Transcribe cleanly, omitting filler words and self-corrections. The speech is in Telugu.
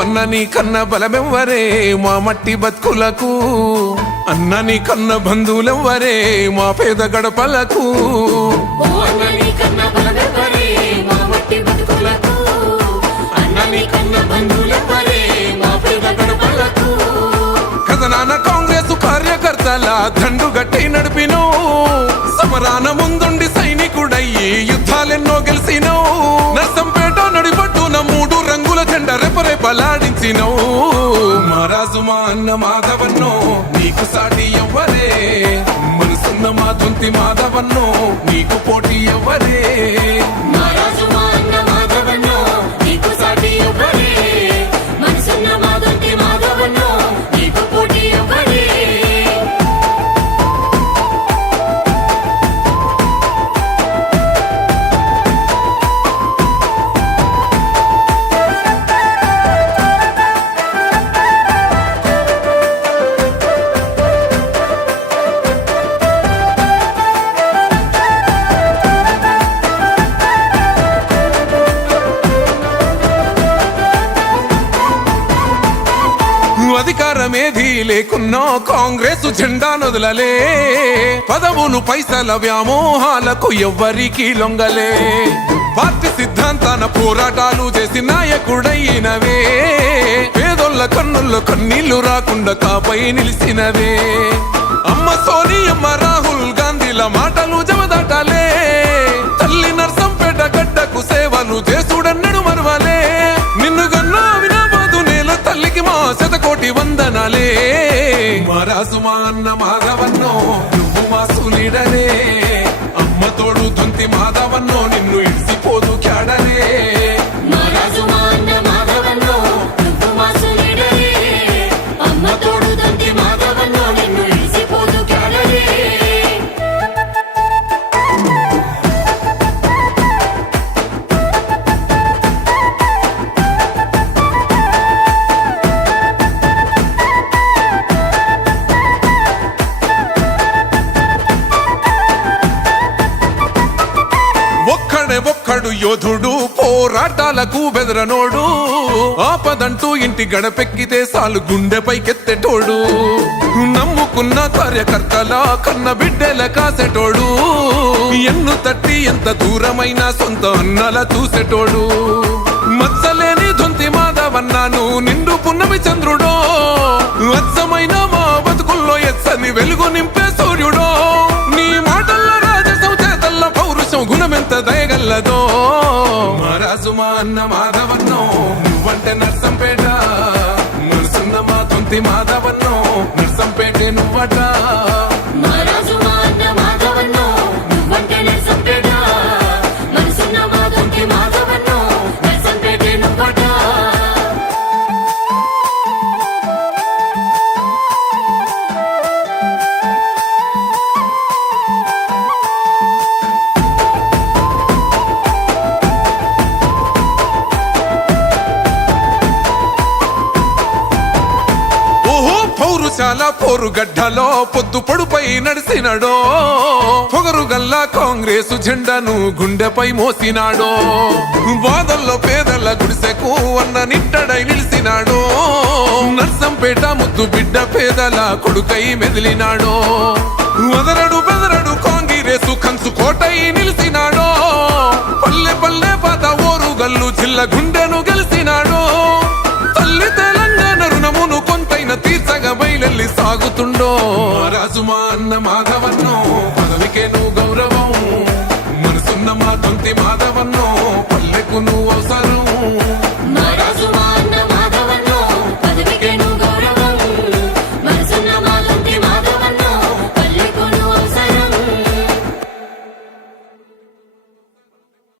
అన్నని కన్న బలమెవ్వరే మా మట్టి బతుకులకు, అన్నని కన్న బంధువులెవ్వరే మా పేద గడపలకు. అన్నని కన్న బలమెవ్వరే మా మట్టి బతుకులకు, అన్నని కన్న బంధువులెవ్వరే మా పేద గడపలకు. కథనాన కాంగ్రెస్ కార్యకర్తల దండు గట్టి నడిపినో, సమరాన ముందుండి సైనికుడయ్యి యుద్ధాలెన్నో గెలిసినో, నర్సంపేట నడిపట్టున 3 రంగుల జెండా రెపరెపలాడించినో. మా రాజు మా అన్న మాధవన్నో నీకు సాటి ఎవ్వరే, మనసున్న మా దొంతి మాధవన్నో నీకు పోటీ ఎవ్వరే. మా రాజు మా అన్న మాధవన్నో నీకు సాటి ఎవ్వరే, మనసున్న మా దొంతి మాధవన్నో నీకు పోటీ ఎవ్వరే. అధికారమేది లేకున్నా కాంగ్రెస్ జెండా నొదలలే, పదవులు పైసల వ్యామోహాలకు ఎవ్వరికి లొంగలే. పార్టీ సిద్ధాంతాన పోరాటాలు చేసి నాయకుడైనవే, పేదోళ్ళ కన్నుల్లో కన్నీళ్లు రాకుండా కాపై నిలిసినవే. అమ్మ సోనియమ్మ రాహుల్ గాంధీల మాటలు జవదాటాలే, తల్లి నర్సంపేట గడ్డకు సేవలు చేసుడన్నడు మరవలే. నిన్ను గన్నా వినబోదు నేల తల్లికి మా శతకోటి వందనాలే. మా రాజు మా అన్న మాధవన్నో నువ్వు మా సూలిడనే, అమ్మ తోడు దొంతి మాధవన్నో నిన్ను ఇడిసిపోదు క్యాడనే. మా రాజు మా అన్న మాధవన్నో నువ్వు మా సూలిడనే, అమ్మ తోడు దొంతి మాధవన్నో నిన్ను ఇడిసిపోదు క్యాడనే. ఒక్కడు యోధుడు పోరాటాలకు బెదరనోడు, ఆపదంటూ ఇంటి గడపెక్కితే సాలు గుండెపైకెత్తేటోడు, నమ్ముకున్న కార్యకర్తల కన్న బిడ్డల కాసేటోడు, ఎన్ను తట్టి ఎంత దూరమైనా సొంత అన్నల చూసేటోడు. మచ్చలేని దొంతి మాధవన్నాను నిండు పున్నమి చంద్రుడో, అచ్చమైన మా బతుకుల్లో ఎచ్చని వెలుగు నింపే సూర్యుడో. నీ మాటల్లో రాజసం చేతల్లో పౌరుషం గుణమెంత దయగల్లదో. మా రాజు మా అన్న మాధవన్నో నువ్వంటే నర్సంపేట, మనసున్న మా దొంతి మాధవన్నో నర్సంపేటే నువ్వట. మా రాజు మా అన్న మాధవన్నో నువ్వంటే నర్సంపేట, మనసున్న మా దొంతి మాధవన్నో నర్సంపేటే నువ్వట. పౌరుషాల పోరుగడ్డలో పొద్దు పొడుపై నడిసినాడో, పొగరు గల్లా కాంగ్రెస్ జెండాను గుండెపై మోసినాడో, బాధల్లో పేదల గుడిసెకు అన్న నిట్టడై నిలిసినాడో, నర్సంపేట ముద్దు బిడ్డ పేదల కొడుకై మెదిలినాడో, వదరడు బెదరడు కాంగ్రెసు కంచు కోటై నిలిసినాడో, పల్లె పల్లె పాత ఓరు గల్లు జిల్ల గుండెను గెలిసినాడో, తల్లి తెలంగాణ రుణమును కొంతైన తీర్చగా బయలెల్లి సాగుతుండో. రాజు మా అన్న మాధవన్నో పదవికే నువ్వు గౌరవం, మనసున్న మా దొంతి మాధవన్నో పల్లె